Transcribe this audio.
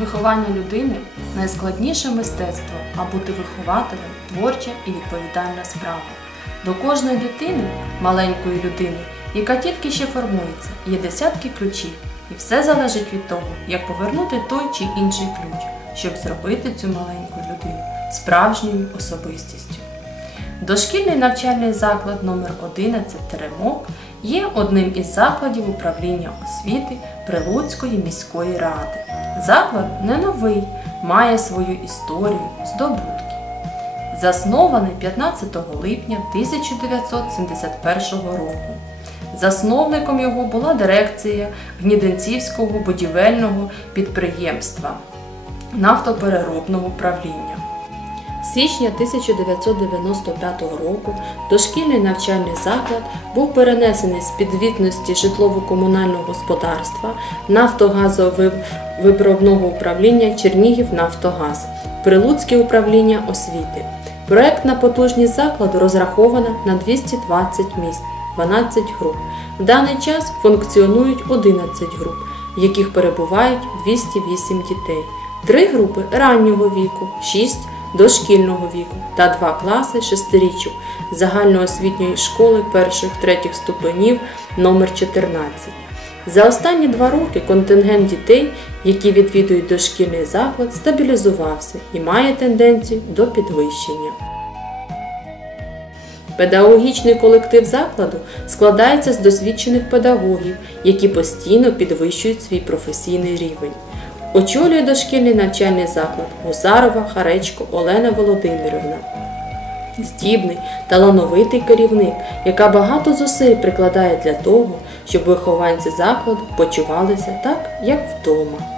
Виховання людини найскладніше мистецтво, а бути вихователем творча і відповідальна справа. До кожної дитини, маленької людини, яка тільки ще формується, є десятки ключів, і все залежить від того, як повернути той чи інший ключ, щоб зробити цю маленьку людину справжньою особистістю. Дошкільний навчальний заклад номер 11 Теремок є одним із закладів управління освіти Прилуцької міської ради. Заклад не новий, має свою історію, здобутки. Заснований 15 липня 1971 року. Засновником його була дирекція Гнідинцівського будівельного підприємства нафтопереробного управління. Січня 1995 року дошкільний навчальний заклад був перенесений з підвітності житлово-комунального господарства нафтогазовиробного управління Чернігів Нафтогаз, Прилуцьке управління освіти. Проектна потужність закладу розрахована на 220 місць, 12 груп. В даний час функціонують 11 груп, в яких перебувають 208 дітей, 3 групи раннього віку, 6 дошкільного віку та 2 класи шестирічок загальноосвітньої школи перших-третіх ступенів номер 14. За останні два роки контингент дітей, які відвідують дошкільний заклад, стабілізувався і має тенденцію до підвищення. Педагогічний колектив закладу складається з досвідчених педагогів, які постійно підвищують свій професійний рівень. Очолює дошкільний навчальний заклад Гусарова Харечко Олена Володимирівна. Здібний, талановитий керівник, яка багато зусиль прикладає для того, щоб вихованці закладу почувалися так, як вдома.